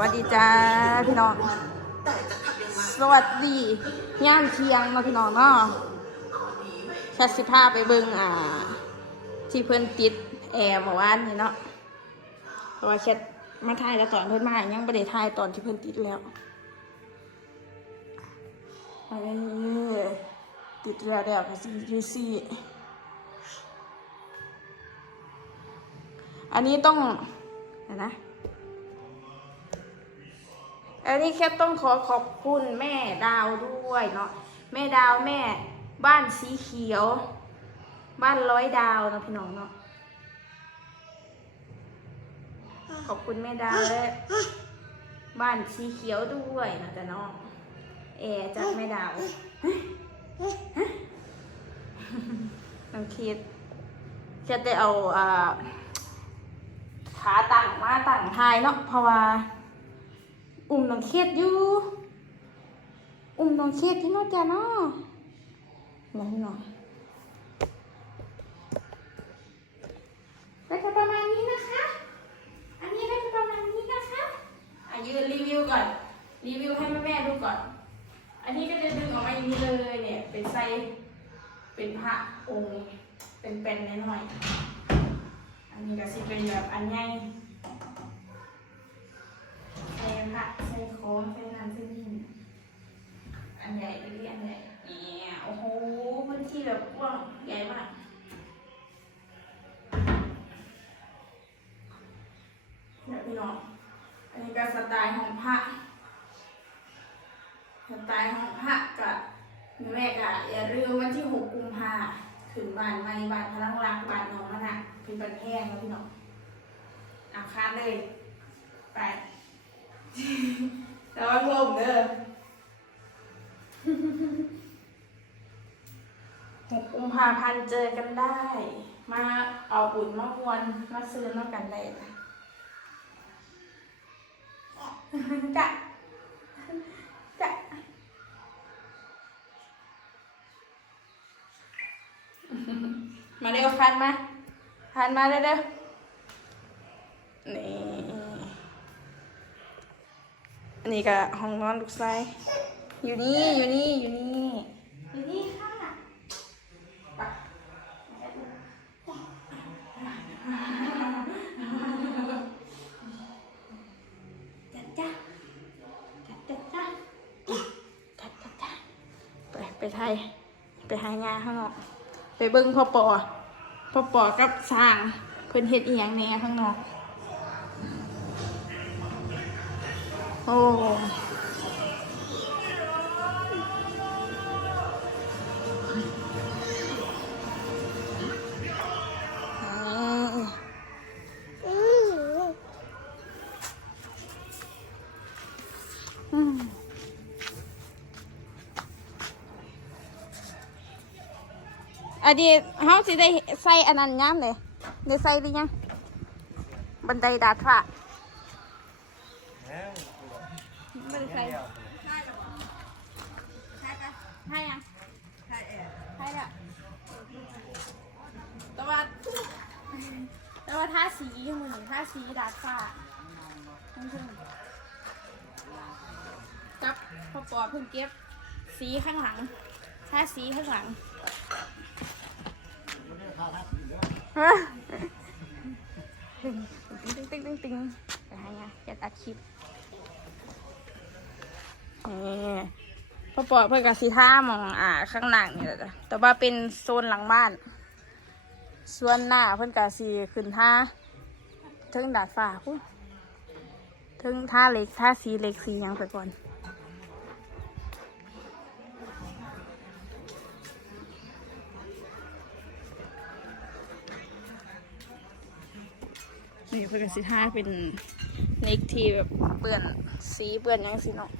วัสดีจ้าพี่น้อง สวัสดีย่ามเทียงเนาะพี่น้องเนาะแค่สิพาไปเบิ่งอ่า ที่เพิ่อนติดแอร์เมื่อวานนี่เนาะเพราะว่าแค่มาถ่ายแล้วตอนเพิ่นมายังไม่ได้ถ่ายตอนที่เพิ่อนติดแล้วเอ้ติดแล้วแล้วก็สิอยู่สิอันนี้ต้องนะ อันนี้แค่ต้องขอขอบคุณแม่ดาวด้วยเนาะแม่ดาวแม่บ้านสีเขียว บ้านร้อยดาวเนาะพี่น้องเนาะขอบคุณแม่ดาวและบ้านสีเขียวด้วยนะแต่น้องแอร์จากแม่ดาวน้องคิดจะได้เอาอ่าขาตั้งมาตั้งทายเนาะเพราะว่า อุ้มน้องเครียดอยู่ อุ้มน้องเครียดที่นอกจ้าเนาะน้องน้องได้จะประมาณนี้นะคะ อันนี้ได้จะประมาณนี้นะคะอะยืนรีวิวก่อน รีวิวให้แม่แม่ๆดูก่อน อันนี้ก็จะดึงออกมาอย่างนี้เลยเนี่ย เป็นไซส์เป็นพระองค์ เป็นเป็นน้อยๆอันนี้ก็สิเป็นแบบอันใหญ่ ส่ผักใส่โค้งใส่น้ำใส่นี่อันใหญ่ไปเรียนเลยเนี่ยโอ้โหพื้นที่แบบกว้างใหญ่มากเดี๋ยวพี่น้องอันนี้ก็สไตล์ของพระสไตล์ของพระกับแม่กะอย่าลืมวันที่หกกุมภาถึงบ้านไม่บ้านพลังรักบ้านน้องมะนะเป็นบันแพงแล้วพี่น้องอาคารเลยไป ระวังลมเด้อหกกุมภาพันธ์เจอกันได้ มาเอาบุญมามวนมาซื้อมากันได้ะจะจะมาเร็วคันมาคันมาเร็วเร็วนี่ อันนี้ก็ห้องนอนลูกชายอยู่นี่ อยู่นี่ อยู่นี่ อยู่นี่ค่ะไปจัดจ้าจัดจัดจ้าจัดจัดจ้าไปไปไทย ไปหางานข้างนอก ไปเบิ้งพ่อปอพ่อปอกับสร้างเพิ่นเฮ็ดอีหยังแหน่ข้างนอก โอ้อืมอันนี้เฮาสิได้ใส่อันนั้นย่ามเลยได้ใส่หรือยังบันไดดาดฟ้าไม่ได้ใส่ใช่ปะใช่ยังใช่เออใช่ละแต่ว่าแต่ว่าท่าสีมือท่าสีดาดฟ้าทั้งทึ่งกับพอปอเพิ่งเก็บสีข้างหลังท่าสีข้างหลังฮะติ๊งติ๊งติ๊งติ๊งติ๊งไปให้ไงจะตัดคลิป นี่พ่อปอเพื่อนกับสีท่ามองอ่า ข้างหลังนี่แหละจ้ะแต่ว่าเป็นโซนหลังบ้าน ส่วนหน้าเพื่อนกับสีขึ้นท่าถึงดาดฟ้าพุ่ถึงท่าเล็กท่าสีเล็กสียังไปก่อนนี่เพื่อนกับสีท่าเป็นเล็กที่แบบเปื่อนสีเปื่อนยังสีเนาะ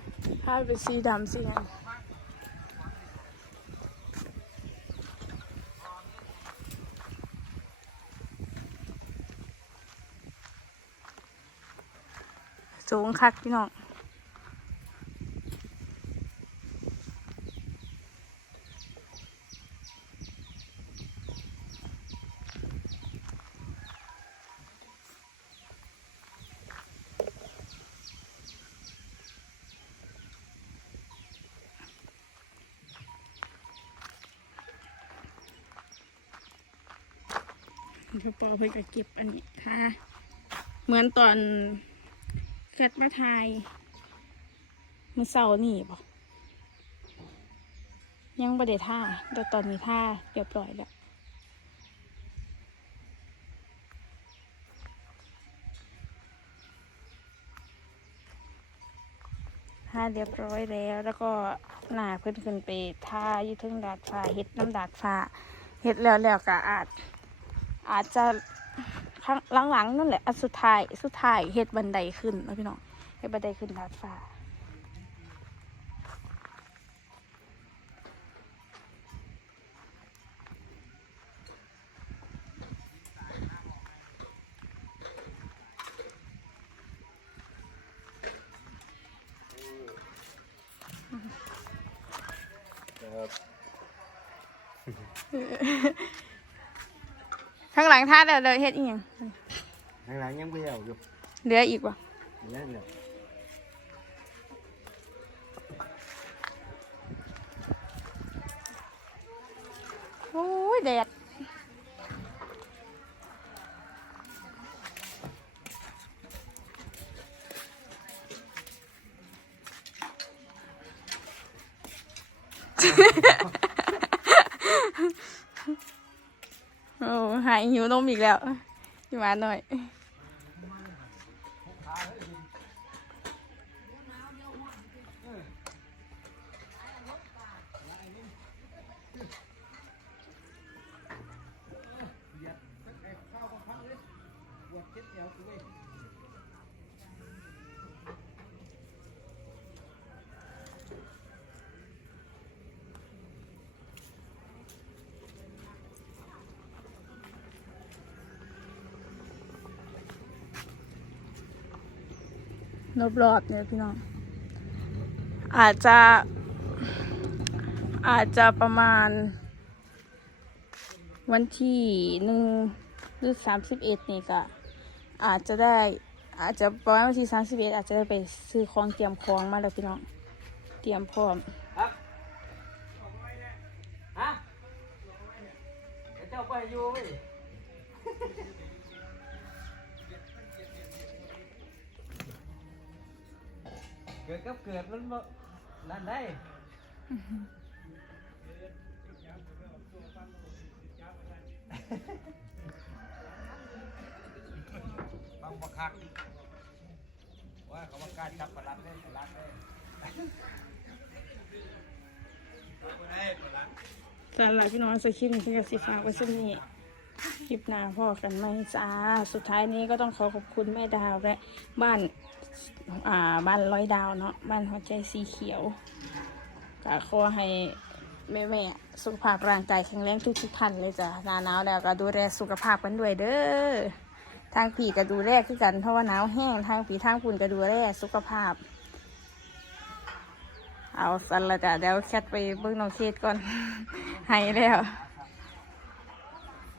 ถ้าเป็นสีดำสีนั้นสูงคักพี่น้อง พ่อปอเพิ่นก็เก็บอันนี้ท่าเหมือนตอนแคทมาทายเมื่อเช้านี่บอกยังไม่ได้ท่าแต่ตอนนี้ท่าเรียบร้อยแล้วท่าเรียบร้อยแล้ว แล้วก็หนาเพิ่นขึ้นไปท่าอยู่ทึงดาดฟ้าเฮ็ดน้ำดาดฟ้าเฮ็ดแล้วแล้วก็อาจ อาจจะข้างหลังๆนั่นแหละอันสุดท้ายสุดท้ายเฮ็ดบันไดขึ้นนะพี่น้องเฮ็ดบันไดขึ้นดาดฟ้า ข้างหลังท่าแล้วเลยเฮ็ดอีหยังทางหลังยังไม่เอาอยู่เหลืออีกบ่ยังเดียวโอ้ยแดด โอ้ หิวนมอีกแล้วพี่มาหน่อย รอบๆเนี่ยพี่น้อง อาจจะอาจจะประมาณ วันที่หนึ่งหรือสามสิบเอ็ดนี่ก็อาจจะได้อาจจะประมาณวันที่สามสิบเอ็ดอาจจะได้ไปซื้อของเตรียมของมาแล้วพี่น้อง เตรียมพร้อมครับฮะเจ้าไปอยู่ไหม กิดกับเกิดมันบ่นั่นได้บังบักคักว่าเขาว่าการจับประหลัดเลยประหลัดเลยสำหรับพี่น้องสคริปต์นี้ก็สิฝากไว้สักนี้คลิปหน้าพ่อกันไหมจ้า สุดท้ายนี้ก็ต้องขอขอบคุณแม่ดาวและบ้าน อ่าบ้านร้อยดาวเนาะบ้านหัวใจสีเขียวก็ขอให้แม่แม่สุขภาพร่างกายแข็งแรงทุกทุกท่านเลยจ้ะหนาหนาวแล้วก็ดูแลสุขภาพกันด้วยเด้อทางผีก็ดูแลคือกันเพราะว่าหนาวแห้งทางผีทางปุ่นก็ดูแลสุขภาพ เอาสันละจ้ะเดี๋ยวแคทไปเบิ่งน้องเคสก่อนให้แล้ว